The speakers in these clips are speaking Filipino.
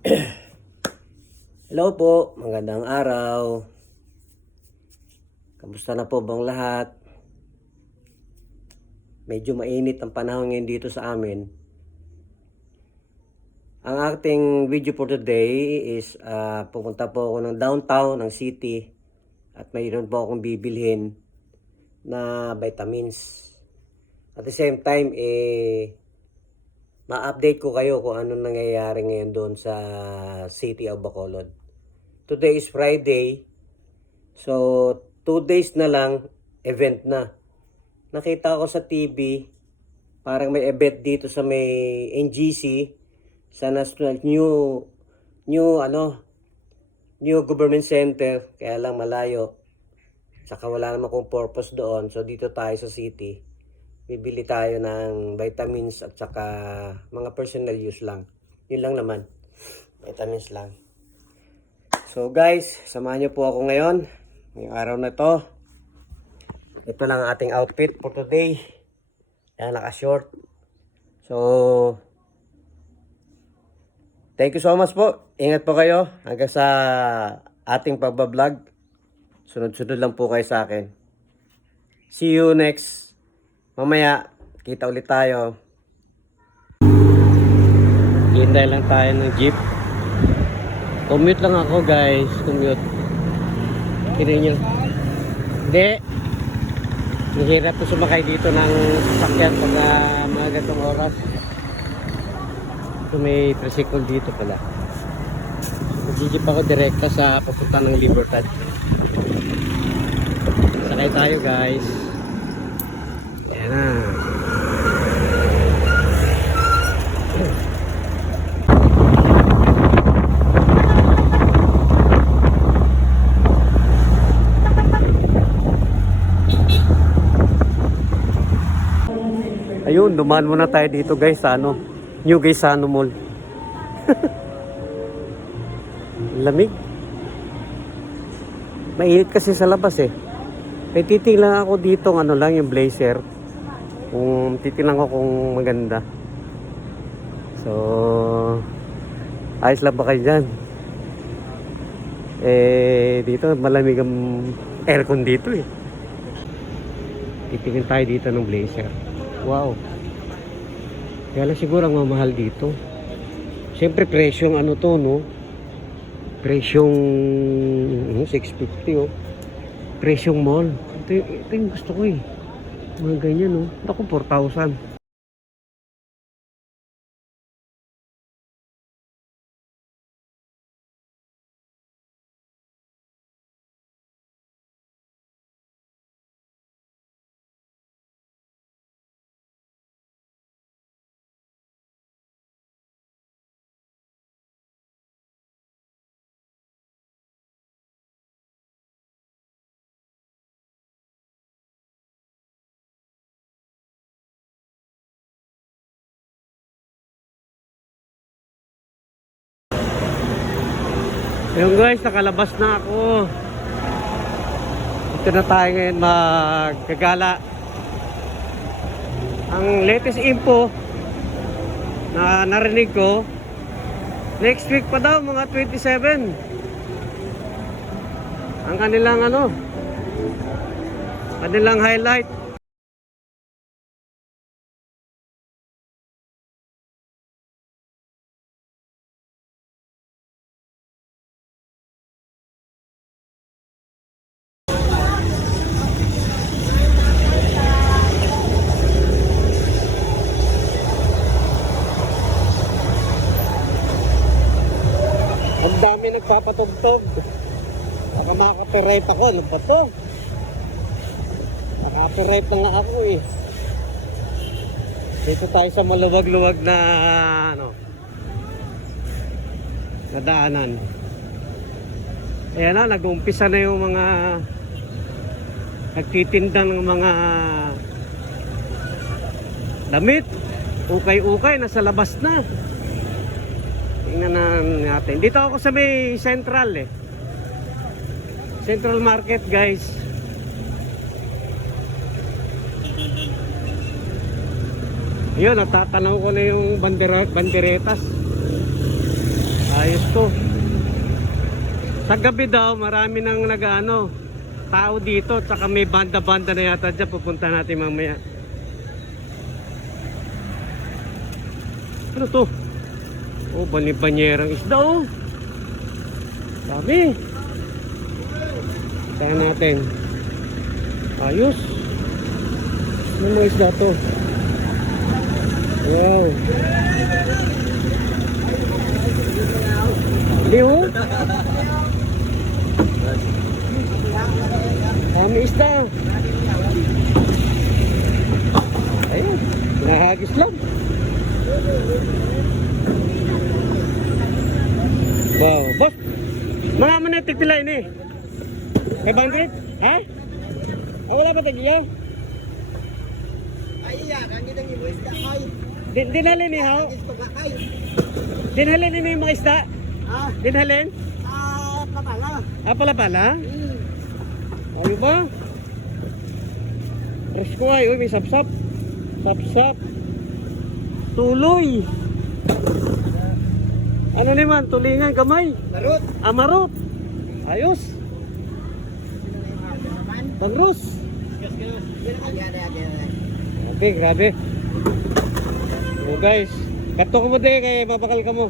Hello po, magandang araw. Kamusta na po bang lahat? Medyo mainit ang panahon ngayon dito sa amin. Ang ating video for today is pupunta po ako ng downtown ng city at mayroon po akong bibilhin na vitamins. At the same time, ma-update ko kayo kung ano nangyayari ngayon doon sa city of Bacolod. Today is Friday. So, 2 days na lang, event na. Nakita ko sa TV, parang may event dito sa may NGC, sa National New Government Center, kaya lang malayo. Saka wala naman akong purpose doon. So, dito tayo sa city. Bibili tayo ng vitamins at saka mga personal use lang. Yun lang naman. Vitamins lang. So guys, samahan niyo po ako ngayon. Ngayong araw na to. Ito lang ang ating outfit for today. Yan, naka-short. So, thank you so much po. Ingat po kayo hanggang sa ating pagbablog. Sunod-sunod lang po kayo sa akin. See you next. Mamaya, kita ulit tayo. Hintay lang tayo ng jeep. Commute lang ako guys. Commute. Kini nyo. Hindi. Mahirap po sumakay dito ng sasakyan pag mga gatong oras. So may tricycle dito pala. Mag-jeep ako direkta sa papunta ng Libertad. Sakay tayo guys. Ayan na. Ayun, dumaan muna tayo dito guys sa New Gaisano Mall. Lamig. Mainit kasi sa labas eh. May titingnan ako dito yung blazer. Kung titingnan ko kung maganda. So, ayos lang ba kayo dyan? Dito malamig ang aircon dito eh. Titingin tayo dito ng blazer. Wow. Kaya lang siguro ang mamahal dito. Siyempre presyong no? Presyong 650 oh. Presyong mall. Ito yung gusto ko eh. Mga ganyan no. Ako 4,000. Ayun guys, nakalabas na ako. Dito na tayo ngayon magkagala. Ang latest info na narinig ko, next week pa daw mga 27. Ang kanilang highlight. Ang dami nagpapatugtog. Baka makaka-copyright ako. Ano ba to? Nakaka-copyright na nga ako eh. Dito tayo sa maluwag-luwag na na daanan. Ayan na, nag-umpisa na yung mga nagtitinda ng mga damit. Ukay-ukay, nasa labas na. Tingnan natin. Dito ako sa may Central eh. Central Market guys. Yun, natatanaw ko na yung banderetas. Ayos to. Sa gabi daw, marami nang nag-ano, tao dito, tsaka may banda-banda na yata dyan. Pupunta natin mamaya. Ano to? Oh, banyerang isda oh. Dami. Tayo natin. Ayos. Ano mga isda to? Wow. Hindi oh. Dami isda. Ayun. Nahagis lang. Wow. Boss. Mga manetik pila ini. 500? Ha? Oh, wala ba tagila? Ay, iya, kanina nang iwis ka ay. Dinhalin ni how? Is pagkakay. Dinhalin ni mga isda? Ah, Dinhalin? papala. Ah, pala? Ano ba? Presko ay, uy, may sapsap. Sapsap. Tuloy. Ano naman? Tulingan, kamay. Larot. Amarot. Ayos. Banros. Grabe. So guys, kato ko mo din kaya mapakal ka mo.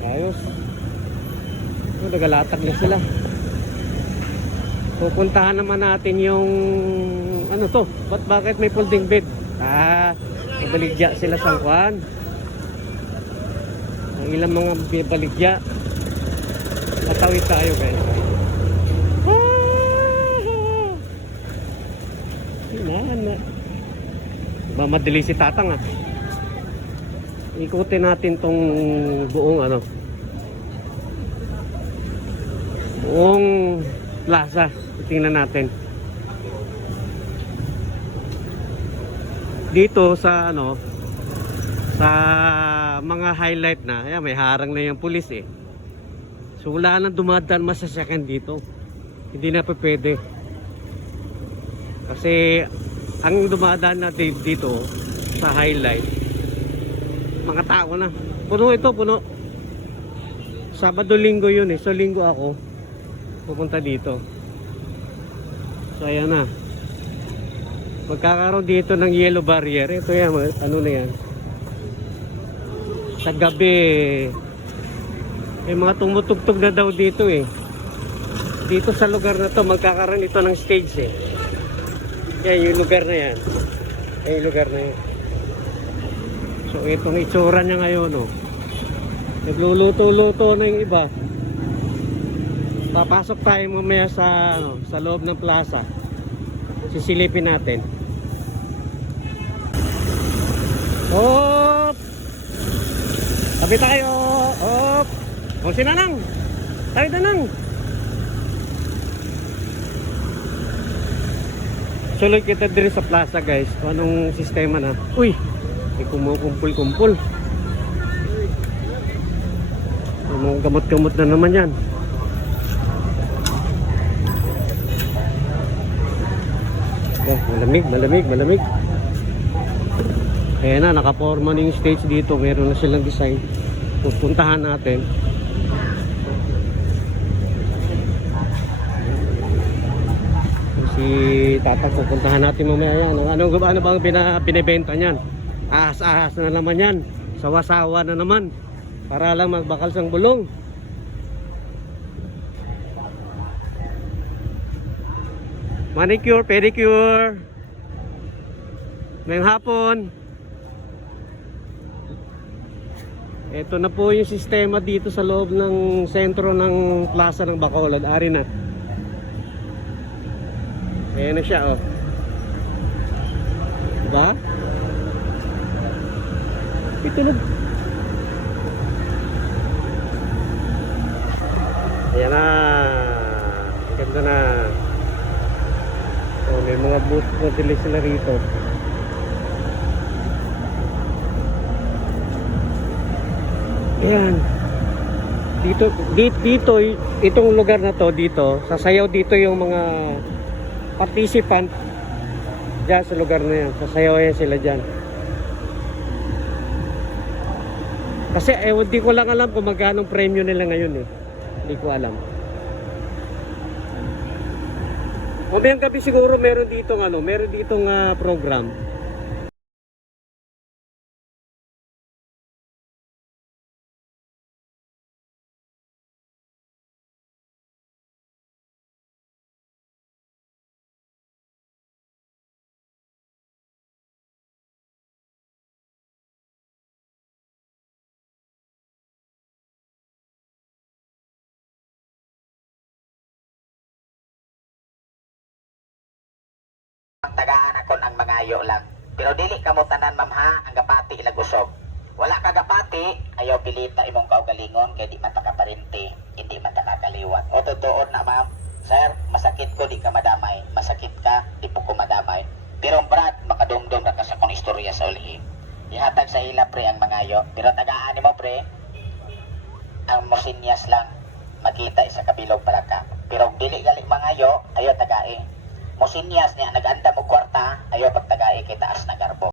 Ayos. Oh, nagalatag na sila. Pupuntahan naman natin yung ano to? Bakit may folding bed? Baligya sila sa kwan. Ang ilang mga baligya. Tatawid tayo guys. Na. Mamadali si Tatang ah. Ikutin natin tong buong ano. Buong plaza. Tingnan natin. Dito sa ano, sa mga highlight na, ayan, may harang na yung pulis eh. So wala nang dumadaan masasakyan dito. Hindi na pa pwede. Kasi ang dumadaan natin dito sa highlight, mga tao na. Puno ito, puno. Sabado linggo yun eh. So linggo ako pupunta dito. So ayan na. Magkakaroon dito ng yellow barrier. Ito yan, ano na yan. Sa gabi may mga tumutugtog na daw dito eh. Dito sa lugar na to magkakaroon ito ng stage eh. Yan yung lugar na yan. Yan yung lugar na yan. So itong itsura niya ngayon oh. Nagluluto-luto na yung iba. Papasok tayo mamaya sa ano, sa loob ng plaza. Sisilipin natin. Hop! Tabi tayo! Hop! O sinanang! Tayo nanang! Suloy kita diri sa plaza guys. Kung anong sistema na. Uy! May kumukumpul-kumpul. Anong gamot-gamot na naman yan. Oh, malamig. Ayan na, nakaporma na yung stage dito. Meron na silang design. Pupuntahan natin. Si Tatang pupuntahan natin mamaya yan. Ano bang binibenta niyan? Ahas-ahas na naman yan. Sawa-sawa na naman. Para lang magbakal sang bulong. Manicure, pedicure. Ngayong hapon. Ito na po yung sistema dito sa loob ng sentro ng plaza ng Bacolod. Ari na. Ayan na siya oh. Diba? Itunog. Ayan na. Ganda na. Oh, may mga booth na sila rito. Ayan. Dito itong lugar na to dito, sasayaw dito yung mga participant diyan sa lugar na yan. Sasayaw yan sila diyan. Kasi di ko lang alam kung magkano premyo nila ngayon eh. Hindi ko alam. Mamayang gabi siguro meron ditong program. Ang tagaan akon ang mangayo lang. Pero dili kamo tanan ma'am ha, ang gapati ilag usog. Wala ka gapati, ayaw pilita imong kaugalingon kay di man ta kaparinti, hindi man ta kakaliwat. O totoo na ma'am, sir, masakit ko di ka madamay, masakit ka, di po ko madamay. Pero Brad, makadumdum ra ka sa kong istorya sa uli. Ihatag sa ila pre ang mangayo, pero tagaan nimo pre, ang mosinyas lang makita sa kabilog palaka. Pero dili gali mangayo, ayaw tagai. Mosinyas niya naganda mo kwarta, ayaw pagtagai kay taas na garbo.